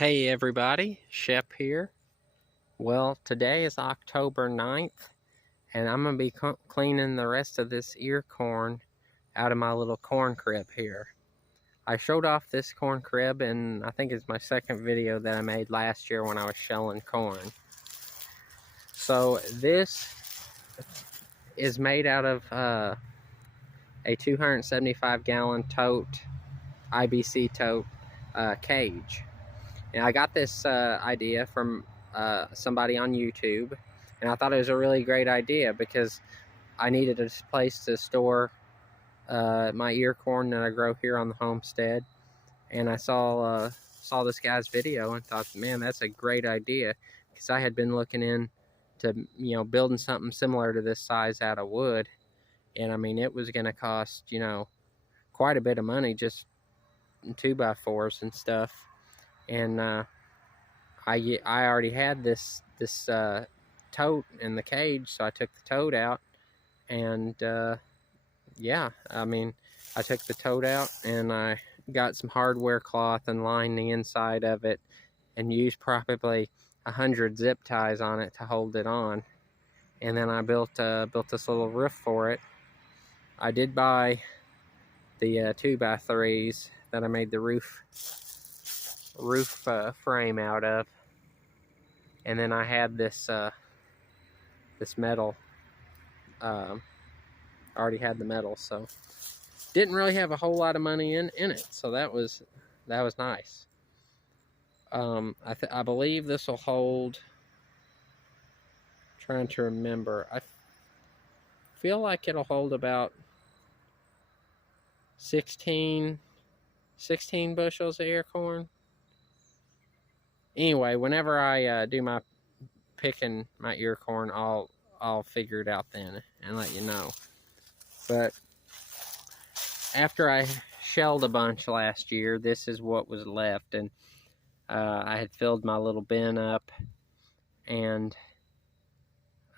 Hey everybody, Shep here. Well, today is October 9th, and I'm going to be cleaning the rest of this ear corn out of my little corn crib here. I showed off this corn crib, and I think it's my second video that I made last year when I was shelling corn. So this is made out of a 275 gallon tote, IBC tote cage. And I got this idea from somebody on YouTube, and I thought it was a really great idea because I needed a place to store my ear corn that I grow here on the homestead. And I saw this guy's video and thought, man, that's a great idea, because I had been looking into building something similar to this size out of wood, and I mean it was going to cost quite a bit of money, just 2x4s and stuff. And I already had this tote in the cage, so I took the tote out, and yeah, I mean, I took the tote out and I got some hardware cloth and lined the inside of it, and used probably 100 zip ties on it to hold it on. And then I built this little roof for it. I did buy the 2x3s that I made the roof frame out of. And then I had this this metal. Already had the metal, so didn't really have a whole lot of money in it. So that was nice. I believe this will hold. Trying to remember. I feel like it'll hold about 16 bushels of ear corn. Anyway, whenever I do my picking my ear corn, I'll figure it out then and let you know. But after I shelled a bunch last year, this is what was left, and I had filled my little bin up, and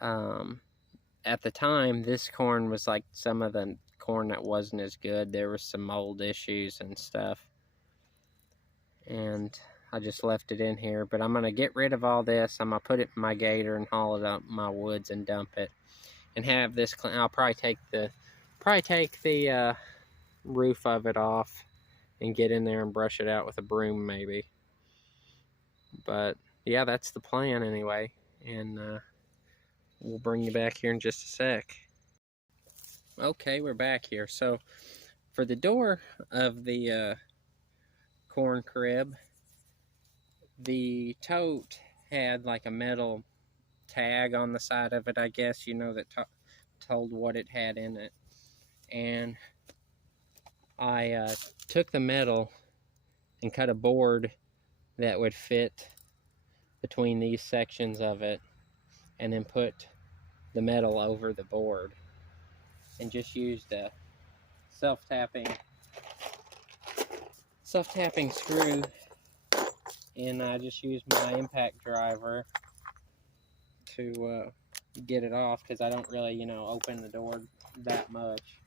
at the time, this corn was like some of the corn that wasn't as good. There was some mold issues and stuff, and I just left it in here. But I'm gonna get rid of all this. I'm gonna put it in my gator and haul it up my woods and dump it, and have this clean. I'll probably take the roof of it off and get in there and brush it out with a broom maybe. But yeah, that's the plan anyway, and we'll bring you back here in just a sec. Okay, we're back here. So for the door of the corn crib, the tote had like a metal tag on the side of it, I guess, that told what it had in it. And I took the metal and cut a board that would fit between these sections of it, and then put the metal over the board, and just used a self-tapping screw, and I just used my impact driver to get it off, because I don't really open the door that much.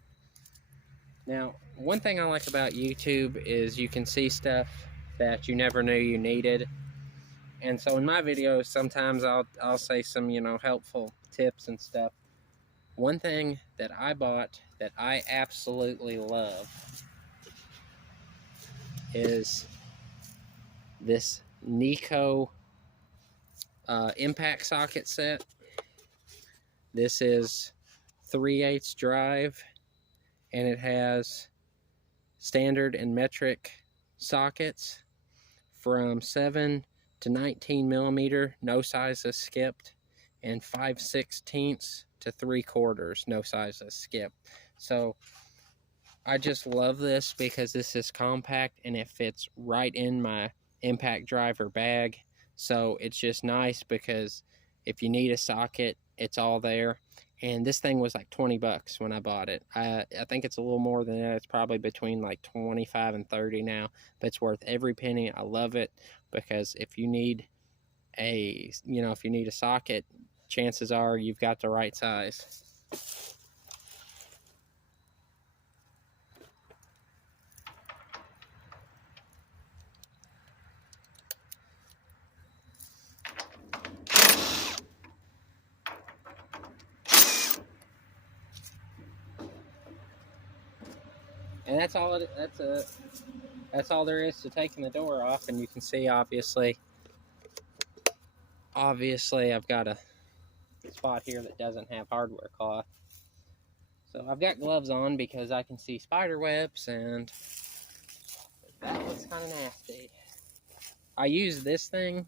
Now, one thing I like about YouTube is you can see stuff that you never knew you needed. And so in my videos, sometimes I'll say some helpful tips and stuff. One thing that I bought that I absolutely love is this Nico impact socket set. This is 3/8 drive, and it has standard and metric sockets from 7 to 19 millimeter, no sizes skipped, and 5/16 to 3/4, no sizes skipped. So I just love this because this is compact and it fits right in my impact driver bag. So it's just nice because if you need a socket, it's all there. And this thing was like 20 bucks when I bought it. I think it's a little more than that. It's probably between like 25 and 30 now, but it's worth every penny. I love it because if you need a socket, chances are you've got the right size. And that's all. That's all there is to taking the door off. And you can see, obviously, I've got a spot here that doesn't have hardware cloth. So I've got gloves on because I can see spider webs, and that looks kind of nasty. I use this thing.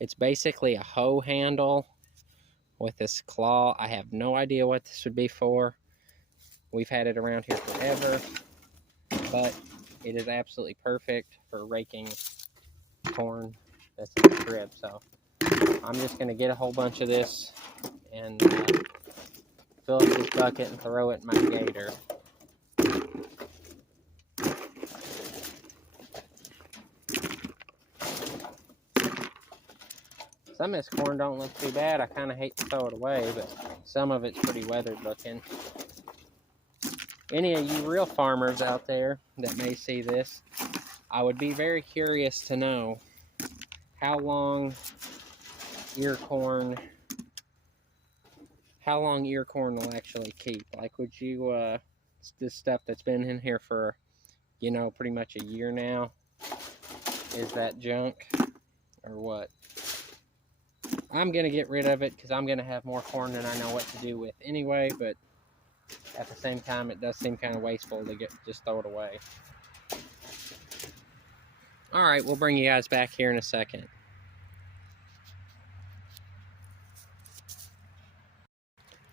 It's basically a hoe handle with this claw. I have no idea what this would be for. We've had it around here forever, but it is absolutely perfect for raking corn that's in the crib. So I'm just going to get a whole bunch of this and fill up this bucket and throw it in my gator. Some of this corn don't look too bad. I kind of hate to throw it away, but some of it's pretty weathered looking. Any of you real farmers out there that may see this, I would be very curious to know how long ear corn will actually keep. Like, would you, this stuff that's been in here for, you know, pretty much a year now, is that junk or what? I'm going to get rid of it because I'm going to have more corn than I know what to do with anyway, but at the same time, it does seem kind of wasteful to just throw it away. All right, we'll bring you guys back here in a second.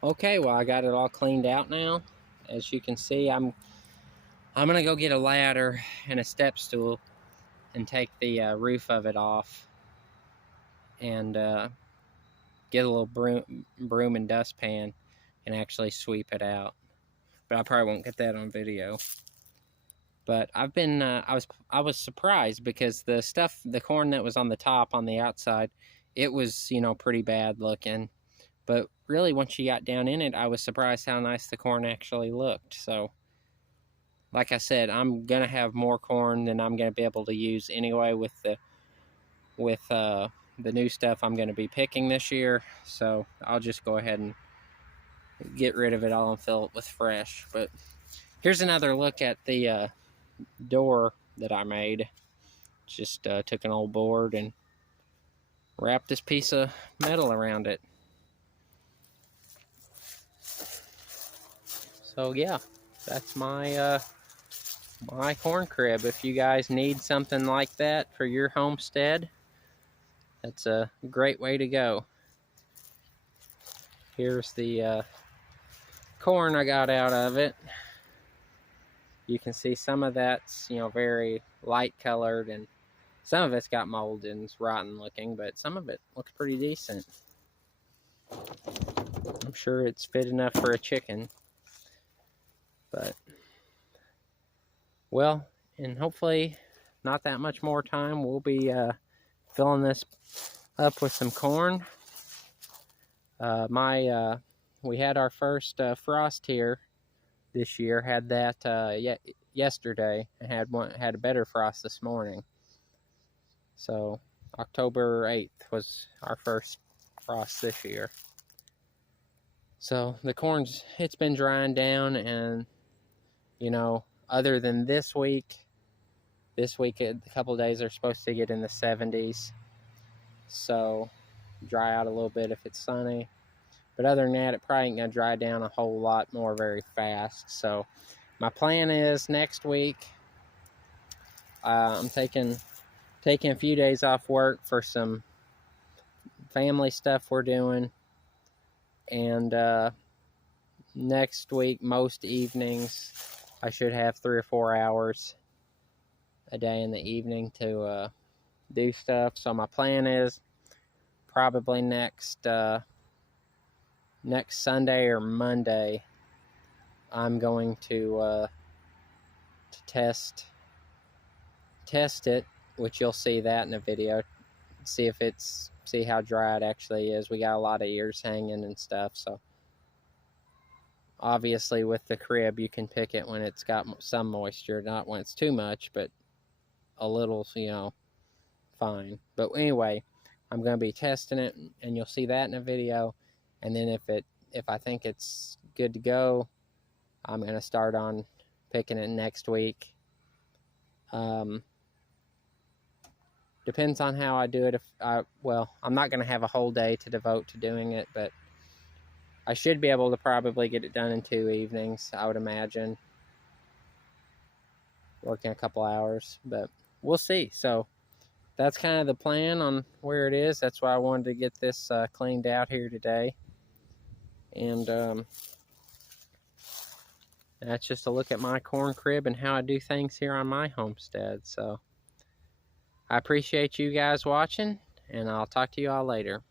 Okay, well, I got it all cleaned out now. As you can see, I'm going to go get a ladder and a step stool and take the roof of it off and get a little broom and dustpan and actually sweep it out. But I probably won't get that on video. But I've been, I was surprised because the corn that was on the top on the outside, it was, you know, pretty bad looking. But really, once you got down in it, I was surprised how nice the corn actually looked. So, like I said, I'm gonna have more corn than I'm gonna be able to use anyway with the new stuff I'm gonna be picking this year. So I'll just go ahead and get rid of it all and fill it with fresh. But here's another look at the door that I made. Just took an old board and wrapped this piece of metal around it. So yeah, that's my my corn crib. If you guys need something like that for your homestead, that's a great way to go. Here's the corn I got out of it. You can see some of that's, you know, very light colored, and some of it's got mold and it's rotten looking, but some of it looks pretty decent. I'm sure it's fit enough for a chicken. But, well, and hopefully not that much more time, we'll be filling this up with some corn. We had our first frost here this year. Had that yesterday, and had a better frost this morning. So October 8th was our first frost this year. So the corn's, it's been drying down, and you know, other than this week a couple of days are supposed to get in the 70s. So dry out a little bit if it's sunny. But other than that, it probably ain't gonna dry down a whole lot more very fast. So my plan is next week, I'm taking a few days off work for some family stuff we're doing. And next week, most evenings, I should have 3 or 4 hours a day in the evening to do stuff. So my plan is probably next Sunday or Monday, I'm going to test it, which you'll see that in a video. See how dry it actually is. We got a lot of ears hanging and stuff, so obviously with the crib you can pick it when it's got some moisture, not when it's too much, but a little, you know, fine. But anyway, I'm going to be testing it, and you'll see that in a video. And then if I think it's good to go, I'm going to start on picking it next week. Depends on how I do it. Well, I'm not going to have a whole day to devote to doing it, but I should be able to probably get it done in 2 evenings, I would imagine. Working a couple hours, but we'll see. So that's kind of the plan on where it is. That's why I wanted to get this cleaned out here today. And that's just a look at my corn crib and how I do things here on my homestead. So I appreciate you guys watching, and I'll talk to you all later.